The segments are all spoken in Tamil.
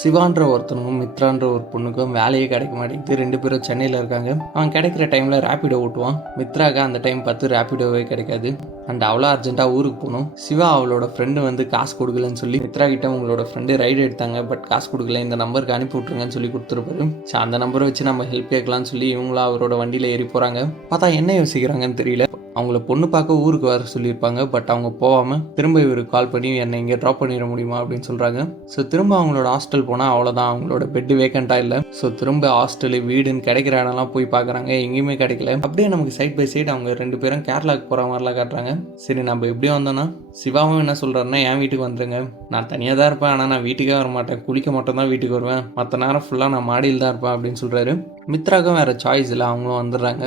சிவான்ற ஒருத்தனுக்கும் மித்ரான்ற ஒரு பொண்ணுக்கும் வேலையே கிடைக்க மாட்டேங்குது. 2 பேரும் சென்னையில் இருக்காங்க. அவன் கிடைக்கிற டைமில் ரேப்பிடோ ஓட்டுவான். மித்ராக்கு அந்த டைம் பார்த்து ரேப்பிடோவே கிடைக்காது. அண்ட் அவ்வளோ அர்ஜென்ட்டாக ஊருக்கு போகணும். சிவா அவளோட ஃப்ரெண்டு வந்து காசு கொடுக்கலன்னு சொல்லி மித்ரா கிட்ட உங்களோட ஃப்ரெண்டு ரைடு எடுத்தாங்க, பட் காசு கொடுக்கல, இந்த நம்பருக்கு அனுப்பி விட்ருங்கன்னு சொல்லி கொடுத்துருப்பாரு. ஸோ அந்த நம்பரை வச்சு நம்ம ஹெல்ப் கேட்கலான்னு சொல்லி இவங்களும் அவரோட வண்டியில் ஏறி போகிறாங்க. பார்த்தா என்ன யோசிக்கிறாங்கன்னு தெரியல. அவங்கள பொண்ணு பார்க்க ஊருக்கு வர சொல்லியிருப்பாங்க, பட் அவங்க போகாமல் திரும்ப இவருக்கு கால் பண்ணி என்னை இங்கே ட்ராப் பண்ணிட முடியுமா அப்படின்னு சொல்கிறாங்க. ஸோ திரும்ப அவங்களோட ஹாஸ்டல் போனால் அவ்வளோதான், அவங்களோட பெட்டு வேக்கண்ட்டாக இல்லை. ஸோ திரும்ப ஹாஸ்டலு வீடுன்னு கிடைக்கிற இடம்லாம் போய் பார்க்குறாங்க, எங்கேயுமே கிடைக்கல. அப்படியே நமக்கு சைட் பை சைடு அவங்க 2 பேரும் கேரளாவுக்கு போகிற மாதிரிலாம் காட்டுறாங்க. சரி நம்ம எப்படி வந்தோன்னா, சிவாவும் என்ன சொல்கிறாருன்னா, என் வீட்டுக்கு வந்துருங்க, நான் தனியாக தான் இருப்பேன், ஆனால் நான் வீட்டுக்கே வர மாட்டேன், குளிக்க மட்டும் தான் வீட்டுக்கு வருவேன், மற்ற நேரம் ஃபுல்லாக நான் மாடியில் தான் இருப்பேன் அப்படின்னு சொல்கிறாரு. மித்ராக்கும் வேறு சாய்ஸ் இல்லை, அவங்களும் வந்துடுறாங்க.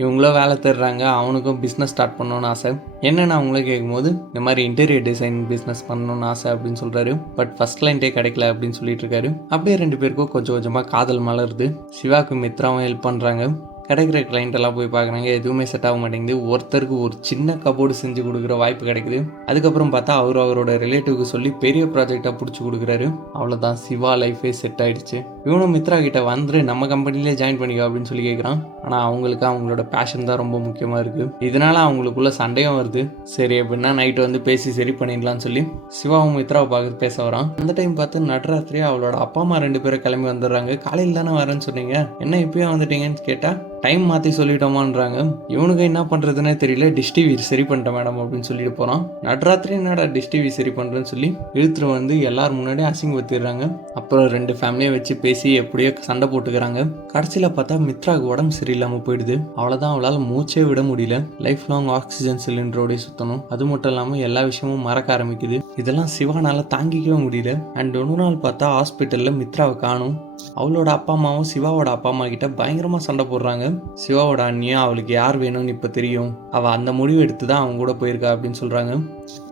இவங்களும் வேலை தேடுறாங்க. அவனுக்கும் பிஸ்னஸ் ஸ்டார்ட் பண்ணணும்னு ஆசை. என்னென்னு அவங்களே கேட்கும்போது இந்த மாதிரி இன்டீரியர் டிசைன் பிஸ்னஸ் பண்ணணும்னு ஆசை அப்படின்னு சொல்கிறாரு. பட் ஃபர்ஸ்ட் லைன்ட்டே கிடைக்கல அப்படின்னு சொல்லிட்டு இருக்காரு. அப்படியே 2 பேருக்கும் கொஞ்சம் கொஞ்சமாக காதல் மலருது. சிவாவுக்கு மித்ராவும் ஹெல்ப் பண்ணுறாங்க. கிடைக்கிற கிளைண்ட் எல்லாம் போய் பார்க்குறாங்க, எதுவுமே செட் ஆக மாட்டேங்குது. ஒருத்தருக்கு ஒரு சின்ன கபோர்டு செஞ்சு கொடுக்குற வாய்ப்பு கிடைக்குது. அதுக்கப்புறம் பார்த்தா அவரோட ரிலேட்டிவ்க்கு சொல்லி பெரிய ப்ராஜெக்டாக பிடிச்சி கொடுக்குறாரு. அவ்வளோதான், சிவா லைஃபே செட் ஆகிடுச்சு. இவனும் மித்ரா கிட்ட வந்துட்டு நம்ம கம்பெனிலே ஜாயின் பண்ணிக்கோ அப்படின்னு சொல்லி கேட்குறான். ஆனால் அவங்களுக்கு அவங்களோட பேஷன் தான் ரொம்ப முக்கியமாக இருக்குது. இதனால அவங்களுக்குள்ள சண்டையும் வருது. சரி அப்படின்னா நைட்டு வந்து பேசி சரி பண்ணிடலான்னு சொல்லி சிவாவும் மித்ராவை பார்த்து பேச வரான். அந்த டைம் பார்த்து நடுராத்திரியே அவளோட அப்பா அம்மா 2 பேரும் கிளம்பி வந்துடுறாங்க. காலையில் தானே வரேன்னு சொன்னீங்க, என்ன இப்பயும் வந்துட்டீங்கன்னு கேட்டால் டைம் மாற்றி சொல்லிட்டோமான்றாங்க. இவனுக்கு என்ன பண்ணுறதுன்னே தெரியல. டிஷ் டிவி சரி பண்ணிட்டேன் மேடம் அப்படின்னு சொல்லிட்டு போகிறான். நடுராத்திரி என்னடா டிஷ் டிவி சரி பண்ணுறேன்னு சொல்லி இழுத்துட்டு வந்து எல்லாரும் முன்னாடியே அசிங்கப்படுத்திடுறாங்க. அப்புறம் 2 ஃபேமிலியை வச்சு பேசி எப்படியோ சண்டை போட்டுக்கிறாங்க. கடைசியில் பார்த்தா மித்ராவுக்கு உடம்பு சரியில்லாமல் போயிடுது. அவ்வளோதான், அவளால் மூச்சே விட முடியல. லைஃப் லாங் ஆக்சிஜன் சிலிண்டரோடய சுற்றணும். அது மட்டும் இல்லாமல் எல்லா விஷயமும் மறக்க ஆரம்பிக்குது. இதெல்லாம் சிவானால தாங்கிக்கவே முடியல. அண்ட் ஒரு நாள் பார்த்தா ஹாஸ்பிட்டலில் மித்ராவை காணும். அவளோட அப்பா அம்மாவும் சிவாவோட அப்பா அம்மா கிட்ட பயங்கரமாக சண்டை போடுறாங்க. சிவாவோட அண்ணியும் அவளுக்கு யார் வேணும்னு இப்போ தெரியும், அவள் அந்த முடிவு எடுத்து தான் அவங்க கூட போயிருக்கா அப்படின்னு சொல்கிறாங்க.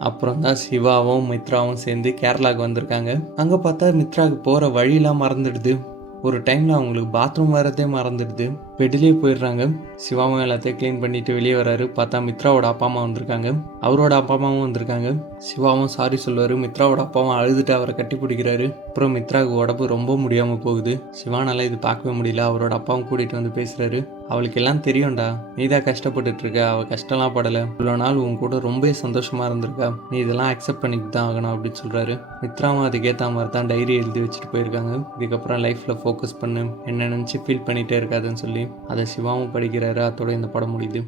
அப்புறம் தான் சிவாவும் மித்ராவும் சேர்ந்து கேரளாவுக்கு வந்திருக்காங்க. அங்கே பார்த்தா மித்ராவுக்கு போகிற வழியெல்லாம் மறந்துடுது. ஒரு டைமில் அவங்களுக்கு பாத்ரூம் வரதே மறந்துடுது. பெட்டிலே போயிடுறாங்க. சிவாவும் எல்லாத்தையும் க்ளீன் பண்ணிட்டு வெளியே வராரு. பார்த்தா மித்ராவோட அப்பா அம்மா வந்திருக்காங்க. அவரோட அப்பா அம்மாவும் வந்திருக்காங்க. சிவாவும் சாரி சொல்லுவார். மித்ராவோட அப்பாவும் அழுதுட்டு அவரை கட்டி பிடிக்கிறாரு. அப்புறம் மித்ராவுக்கு உடம்பு ரொம்ப முடியாமல் போகுது. சிவானால இது பார்க்கவே முடியல. அவரோட அப்பாவும் கூட்டிகிட்டு வந்து பேசுகிறாரு. அவளுக்கு எல்லாம் தெரியும்டா, நீ தான் கஷ்டப்பட்டுட்டு இருக்க, அவள் கஷ்டம்லாம் படலை, இவ்வளோ நாள் உன் கூட ரொம்ப சந்தோஷமாக இருந்திருக்கா, நீ இதெல்லாம் அக்செப்ட் பண்ணிட்டு தான் ஆகணும் அப்படின்னு சொல்கிறாரு. மித்ராவும் அதுக்கேற்ற மாதிரி தான் டைரி எழுதி வச்சுட்டு போயிருக்காங்க. இதுக்கப்புறம் லைஃப்பில் ஃபோக்கஸ் பண்ணு, என்ன நினச்சி ஃபீல் பண்ணிகிட்டே இருக்காதுன்னு சொல்லி அதை சிவாவும் படிக்கிறாரு. அதோட இந்த படம் முடியுது.